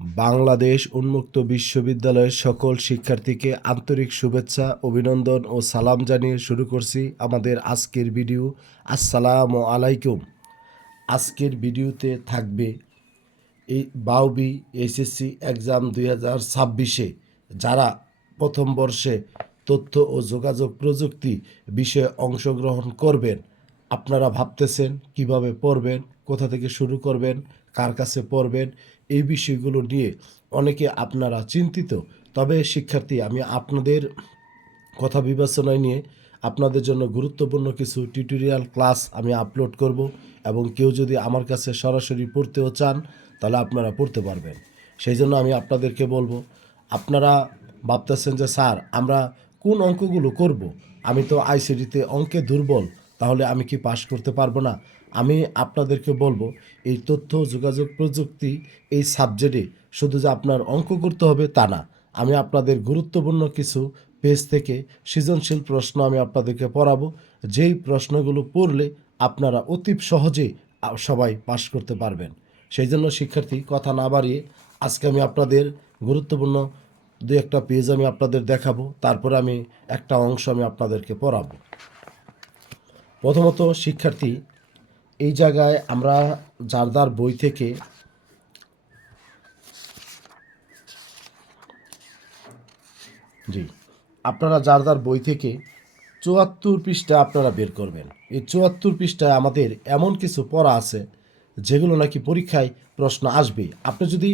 বাংলাদেশ উন্মুক্ত বিশ্ববিদ্যালয়ের সকল শিক্ষার্থীকে আন্তরিক শুভেচ্ছা, অভিনন্দন ও সালাম জানিয়ে শুরু করছি আমাদের আজকের ভিডিও। আসসালামু আলাইকুম। আজকের ভিডিওতে থাকবে এই বাউবি এসএসসি এক্সাম দুই হাজার ছাব্বিশে। যারা প্রথম বর্ষে তথ্য ও যোগাযোগ প্রযুক্তি বিষয়ে অংশগ্রহণ করবেন, আপনারা ভাবতেছেন কীভাবে পড়বেন, কোথা থেকে শুরু করবেন, কার কাছে পড়বেন এই বিষয়গুলো নিয়ে অনেকে আপনারা চিন্তিত। তবে শিক্ষার্থী, আমি আপনাদের কথা বিবেচনায় নিয়ে আপনাদের জন্য গুরুত্বপূর্ণ কিছু টিউটোরিয়াল ক্লাস আমি আপলোড করব এবং কেউ যদি আমার কাছে সরাসরি পড়তেও চান, তাহলে আপনারা পড়তে পারবেন। সেই জন্য আমি আপনাদেরকে বলব, আপনারা ভাবতেছেন যে, স্যার, আমরা কোন অঙ্কগুলো করব? আমি তো আইসিডিতে অঙ্কে দুর্বল, তাহলে আমি কি পাশ করতে পারব না? আমি আপনাদেরকে বলব, এই তথ্য, যোগাযোগ প্রযুক্তি, এই সাবজেক্টে শুধু যে আপনার অঙ্ক করতে হবে তা না, আমি আপনাদের গুরুত্বপূর্ণ কিছু পেজ থেকে সৃজনশীল প্রশ্ন আমি আপনাদেরকে পড়াবো, যেই প্রশ্নগুলো পড়লে আপনারা অতি সহজে সবাই পাশ করতে পারবেন। সেই জন্য, শিক্ষার্থী, কথা না বাড়িয়ে আজকে আমি আপনাদের গুরুত্বপূর্ণ দু একটা পেজ আমি আপনাদের দেখাবো, তারপরে আমি একটা অংশ আমি আপনাদেরকে পড়াবো। প্রথমত, শিক্ষার্থী এই জায়গায় আমরা জারদার বই থেকে জি, আপনারা জারদার বই থেকে চুয়াত্তর পৃষ্ঠা আপনারা বের করবেন। এই চুয়াত্তর পৃষ্ঠায় আমাদের এমন কিছু পড়া আছে, যেগুলো নাকি পরীক্ষায় প্রশ্ন আসবে আপনি যদি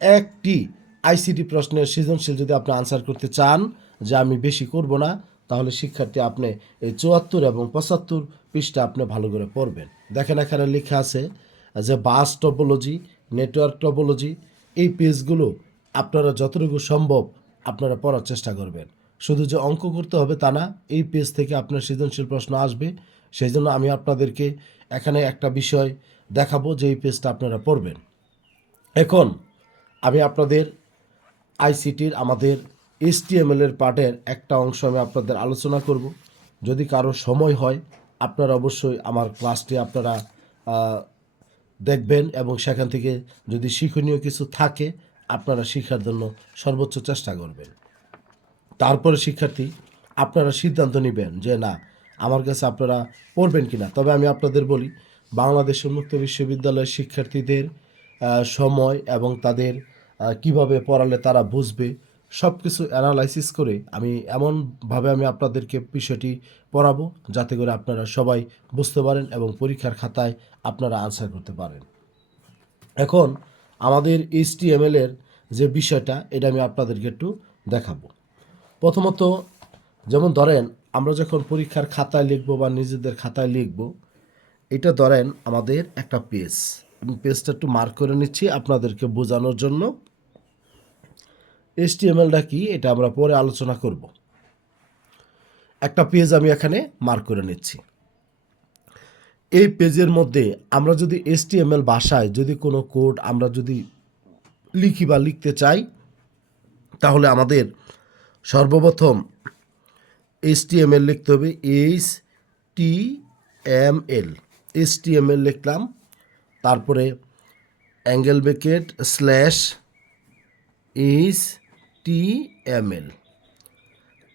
একটি আইসিটি প্রশ্নের সৃজনশীল যদি আপনি আনসার করতে চান যে আমি বেশি করব না, তাহলে শিক্ষার্থী আপনি এই চুয়াত্তর এবং পঁচাত্তর পৃষ্ঠা আপনি ভালো করে পড়বেন। দেখেন এখানে লেখা আছে যে বাস টপোলজি নেটওয়ার্ক টপোলজি এই পেজগুলো আপনারা যতটুকু সম্ভব আপনারা পড়ার চেষ্টা করবেন। শুধু যে অঙ্ক করতে হবে তা না, এই পেজ থেকে আপনার সৃজনশীল প্রশ্ন আসবে। সেই জন্য আমি আপনাদেরকে এখানে একটা বিষয় দেখাবো যে এই পেজটা আপনারা পড়বেন। এখন আমি আপনাদের আইসিটির আমাদের এসটিএমএল এর পার্টের একটা অংশ আমি আপনাদের আলোচনা করব। যদি কারও সময় হয় আপনারা অবশ্যই আমার ক্লাসটি আপনারা দেখবেন এবং সেখান থেকে যদি শিক্ষণীয় কিছু থাকে, আপনারা শিক্ষার জন্য সর্বোচ্চ চেষ্টা করবেন। তারপরে শিক্ষার্থী, আপনারা সিদ্ধান্ত নেবেন যে না, আমার কাছে আপনারা পড়বেন কিনা। তবে আমি আপনাদের বলি, বাংলাদেশ উন্মুক্ত বিশ্ববিদ্যালয়ের শিক্ষার্থীদের সময় এবং তাদের কীভাবে পড়ালে তারা বুঝবে সব কিছু অ্যানালাইসিস করে আমি এমনভাবে আমি আপনাদেরকে বিষয়টি পড়াবো, যাতে করে আপনারা সবাই বুঝতে পারেন এবং পরীক্ষার খাতায় আপনারা আনসার করতে পারেন। এখন আমাদের এইচটিএমএল এর যে বিষয়টা, এটা আমি আপনাদেরকে একটু দেখাবো। প্রথমত, যেমন ধরেন, আমরা যখন পরীক্ষার খাতায় লিখব বা নিজেদের খাতায় লিখব, এটা ধরেন আমাদের একটা পেজ পেজটা একটু মার্ক করে নিচ্ছি আপনাদেরকে বোঝানোর জন্য। এইচটিএমএলটা কি? এটা আমরা পরে আলোচনা করব। একটা পেজ আমি এখানে মার্ক করে নিচ্ছি। এই পেজের মধ্যে আমরা যদি এইচটিএমএল ভাষায় যদি কোনো কোড আমরা যদি লিখি বা লিখতে চাই, তাহলে আমাদের সর্বপ্রথম এইচ টি এম এল লিখতে হবে H T M L H T M L লিখলাম, তারপরে angle bracket slash H T M L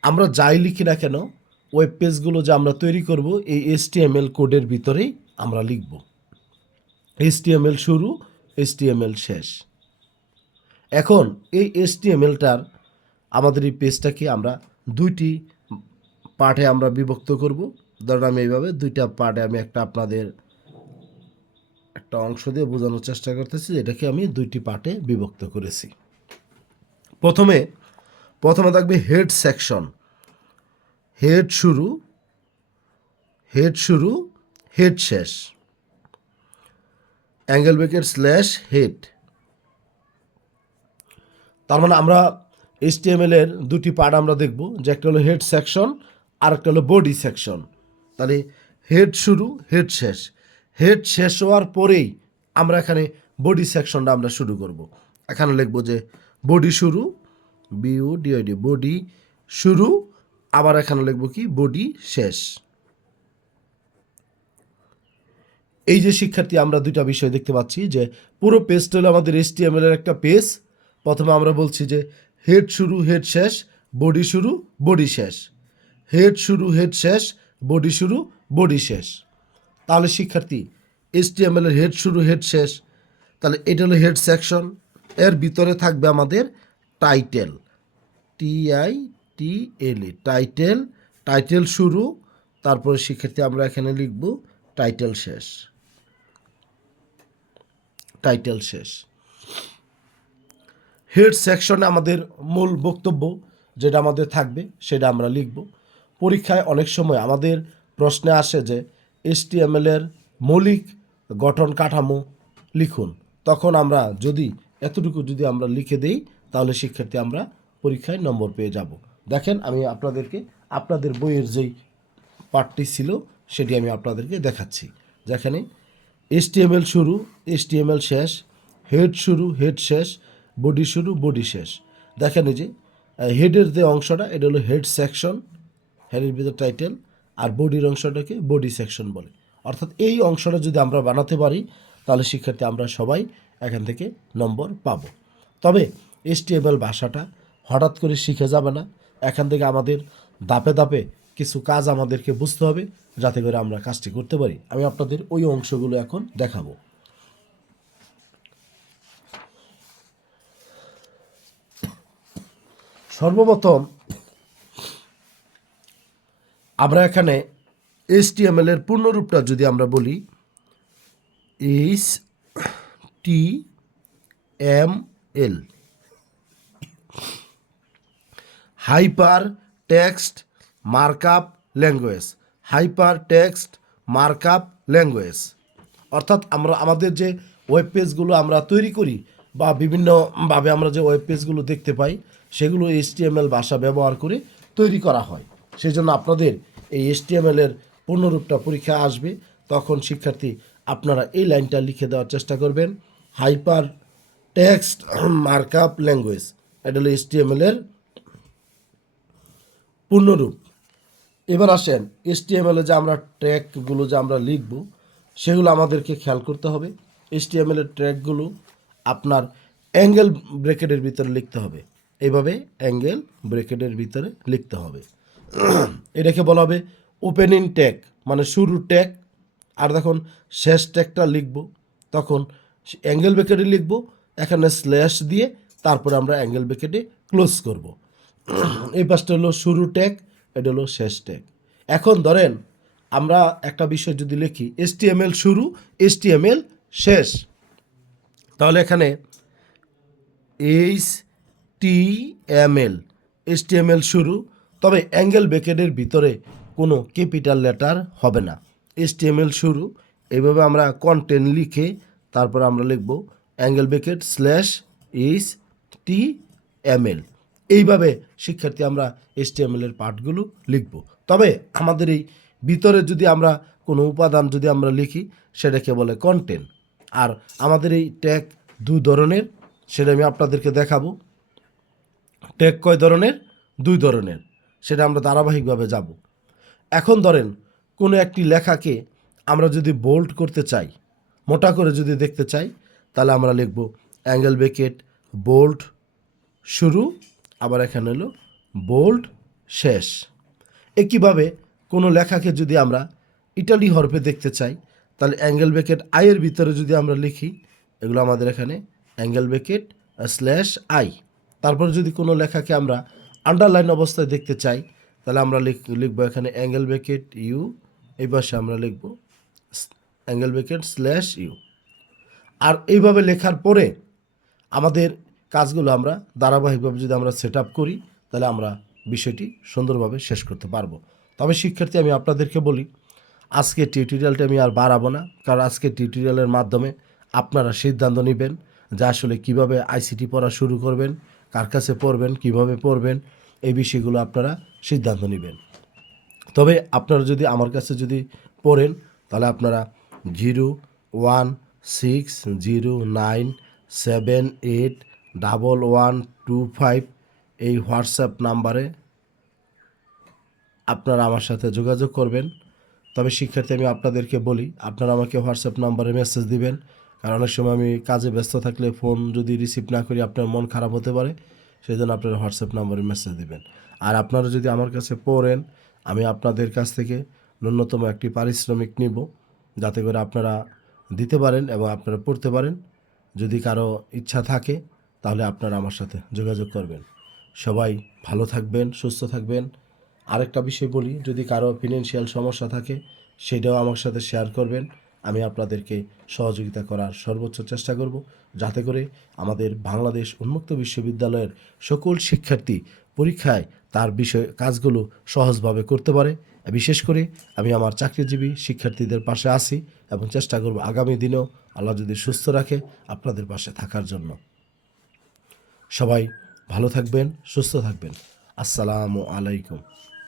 আমরা যাই লিখি না কেন ওয়েব পেজগুলো যে আমরা তৈরি করব, এই এইচ টি এম এল কোডের ভিতরেই আমরা লিখব। এইচ টি এম এল শুরু এইচ টি এম এল শেষ। এখন এই এসটিএমএলটার আমাদের এই পেজটাকে আমরা দুইটি পার্টে আমরা বিভক্ত করব। ধরুন আমি এইভাবে দুইটা পার্টে আমি একটা আপনাদের একটা অংশ দিয়ে বোঝানোর চেষ্টা করতেছি এটাকে আমি দুইটি পার্টে বিভক্ত করেছি। প্রথমে প্রথমে থাকবে হেড সেকশন হেড শুরু হেড শুরু হেড শেষ। অ্যাঙ্গেল ব্রেকেট স্ল্যাশ হেড তার মানে আমরা এইচটিএমএল এর দুটি পার্ট আমরা দেখব, যে একটা হলো হেড সেকশন আর একটা হলো বডি সেকশন তাহলে হেড শুরু হেড শেষ। হেড শেষ হওয়ার পরেই আমরা এখানে বডি সেকশনটা আমরা শুরু করব। এখানে লিখব যে বডি শুরু বিউ ডিআইডি বডি শুরু, আবার এখানে লিখব কি? বডি শেষ। এই যে শিক্ষার্থী, আমরা দুইটা বিষয় দেখতে পাচ্ছি যে পুরো পেজটা হলো আমাদের এইচটিএমএল এর একটা পেজ প্রথমে আমরা বলছি যে হেড শুরু হেড শেষ বডি শুরু বডি শেষ। হেড শুরু হেড শেষ বডি শুরু বডি শেষ। তাহলে শিক্ষার্থী এইচটিএমএল এর হেড শুরু হেড শেষ। তাহলে এটা হলো হেড সেকশন এর ভিতরে থাকবে আমাদের title T I T L E. Title title শুরু, তারপরে শিক্ষার্থী আমরা এখানে লিখব টাইটেল শেষ। টাইটেল শেষ। হেড সেকশনে আমাদের মূল বক্তব্য যেটা আমাদের থাকবে, সেটা আমরা লিখব। পরীক্ষায় অনেক সময় আমাদের প্রশ্নে আসে যে এসটিএমএল এর মৌলিক গঠন কাঠামো লিখুন। তখন আমরা যদি এতটুকু যদি আমরা লিখে দেই, তাহলে শিক্ষার্থী আমরা পরীক্ষায় নম্বর পেয়ে যাব। দেখেন, আমি আপনাদেরকে, আপনাদের বইয়ের যেই পার্টটি ছিল, সেটি আমি আপনাদেরকে দেখাচ্ছি। যেখানে এসটিএমএল শুরু, এসটিএমএল শেষ, হেড শুরু, হেড শেষ, বডি শুরু, বডি শেষ। দেখেন যে হেডের যে অংশটা, এটা হলো হেড সেকশন, হেডের ভিতর টাইটেল, আর বডির অংশটাকে বডি সেকশন বলে। অর্থাৎ এই অংশটা যদি আমরা বানাতে পারি, তাহলে শিক্ষার্থী আমরা সবাই এখান থেকে নম্বর পাব। তবে এসটিএমএল ভাষাটা হঠাৎ করে শিখে যাবে না। এখান থেকে আমাদের দাপে দাপে কিছু কাজ আমাদেরকে বুঝতে হবে যাতে করে আমরা কাজটি করতে পারি। আমি আপনাদের ওই অংশগুলো এখন দেখাবো। সর্বপ্রথম আমরা এখানে এইচটিএমএল এর পূর্ণরূপটা যদি আমরা বলি H T M L hyper text markup language hyper text markup language অর্থাৎ আমরা আমাদের যে ওয়েব পেজগুলো আমরা তৈরি করি বা বিভিন্নভাবে আমরা যে ওয়েব পেজগুলো দেখতে পাই, সেগুলো এইচটিএমএল ভাষা ব্যবহার করে তৈরি করা হয়। সেই জন্য আপনাদের এই এইচটিএমএল এর পূর্ণরূপটা পরীক্ষা আসবে। তখন শিক্ষার্থী আপনারা এই লাইনটা লিখে দেওয়ার চেষ্টা করবেন। Hyper text markup language. এটা হলো এইচটিএমএল এর পূর্ণরূপ। এবার আসেন এসটিএমএল যে আমরা ট্র্যাকগুলো যে আমরা লিখব, সেগুলো আমাদেরকে খেয়াল করতে হবে। এসটিএমএল এর ট্র্যাকগুলো আপনার অ্যাঙ্গেল ব্রেকেটের ভিতরে লিখতে হবে। এইভাবে অ্যাঙ্গেল ব্রেকেটের ভিতরে লিখতে হবে। এটাকে বলা হবে ওপেনিং ট্যাগ মানে শুরুর ট্যাগ আর দেখুন শেষ ট্যাগটা লিখব, তখন অ্যাঙ্গেল ব্রেকেটে লিখব, এখানে স্ল্যাশ দিয়ে তারপরে আমরা অ্যাঙ্গেল ব্রেকেটে ক্লোজ করব। এই পাশটা হলো শুরু ট্যাগ এটা হলো শেষ ট্যাগ এখন ধরেন, আমরা একটা বিষয় যদি লিখি এসটিএমএল শুরু এসটিএমএল শেষ। তাহলে এখানে H T M L H T M L শুরু, তবে অ্যাঙ্গেল ব্রেকেটের ভিতরে কোনো ক্যাপিটাল লেটার হবে না। এস টি এম এল শুরু এইভাবে আমরা কন্টেন্ট লিখে তারপর আমরা লিখব angle bracket slash H T M L এইভাবে শিক্ষার্থী আমরা এস টি এম এল এর পার্টগুলো লিখব। তবে আমাদের এই ভিতরে যদি আমরা কোনো উপাদান যদি আমরা লিখি সেটাকে বলে কন্টেন্ট আর আমাদের এই ট্যাগ দুই ধরনের, সেটা আমি আপনাদেরকে দেখাবো। ট্যাগ কয় ধরনের? দুই ধরনের, সেটা আমরা ধারাবাহিকভাবে যাব। এখন ধরেন কোনো একটি লেখাকে আমরা যদি বোল্ড করতে চাই মোটা করে যদি দেখতে চাই, তাহলে আমরা লিখব অ্যাঙ্গেল ব্রেকেট বোল্ড শুরু, আবার এখানে হলো বোল্ড শেষ। একইভাবে কোনো লেখাকে যদি আমরা ইটালি হরফে দেখতে চাই, তাহলে অ্যাঙ্গেল ব্রেকেট আইয়ের ভিতরে যদি আমরা লিখি, এগুলো আমাদের এখানে অ্যাঙ্গেল ব্রেকেট স্ল্যাশ আই তারপরে যদি কোনো লেখাকে আমরা আন্ডারলাইন অবস্থায় দেখতে চাই, তাহলে আমরা লিখ, লিখব এখানে অ্যাঙ্গেল ব্রেকেট ইউ এই পাশে আমরা লিখব অ্যাঙ্গেল ব্রেকেট স্ল্যাশ ইউ। আর এইভাবে লেখার পরে আমাদের কাজগুলো আমরা ধারাবাহিকভাবে যদি আমরা সেট করি, তাহলে আমরা বিষয়টি সুন্দরভাবে শেষ করতে পারব। তবে শিক্ষার্থী, আমি আপনাদেরকে বলি আজকে টিউটোরিয়ালটা আমি আর বাড়াবো না, কারণ আজকে টিউটোরিয়ালের মাধ্যমে আপনারা সিদ্ধান্ত নেবেন যে আসলে কীভাবে আইসিটি পড়া শুরু করবেন, কার কাছে পড়বেন, কীভাবে পড়বেন, এই বিষয়গুলো আপনারা সিদ্ধান্ত নেবেন। তবে আপনারা যদি আমার কাছে যদি পড়েন, তাহলে আপনারা zero one six zero nine seven eight double one two five এই হোয়াটসঅ্যাপ নাম্বারে আপনারা আমার সাথে যোগাযোগ করবেন। তবে শিক্ষার্থী, আমি আপনাদেরকে বলি, আপনারা আমাকে হোয়াটসঅ্যাপ নাম্বারে মেসেজ দিবেন, কারণ অনেক সময় আমি কাজে ব্যস্ত থাকলে ফোন যদি রিসিভ না করি, আপনার মন খারাপ হতে পারে সেই জন্য আপনারা হোয়াটসঅ্যাপ নাম্বারে মেসেজ দিবেন। আর আপনারা যদি আমার কাছে পড়েন, আমি আপনাদের কাছ থেকে ন্যূনতম একটি পারিশ্রমিক নিব। যাতে করে আপনারা দিতে পারেন এবং আপনারা পড়তে পারেন। যদি কারও ইচ্ছা থাকে, তাহলে আপনারা আমার সাথে যোগাযোগ করবেন। সবাই ভালো থাকবেন, সুস্থ থাকবেন। আরেকটা বিষয় বলি, যদি কারও ফিনান্সিয়াল সমস্যা থাকে, সেটাও আমার সাথে শেয়ার করবেন। আমি আপনাদেরকে সহযোগিতা করার সর্বোচ্চ চেষ্টা করব, যাতে করে আমাদের বাংলাদেশ উন্মুক্ত বিশ্ববিদ্যালয়ের সকল শিক্ষার্থী পরীক্ষায় তার বিষয়, কাজগুলো সহজভাবে করতে পারে। বিশেষ করে আমি আমার চাকরিজীবী শিক্ষার্থীদের পাশে আছি এবং চেষ্টা করব আগামী দিনেও আল্লাহ যদি সুস্থ রাখে আপনাদের পাশে থাকার জন্য। সবাই ভালো থাকবেন, সুস্থ থাকবেন। আসসালামু আলাইকুম।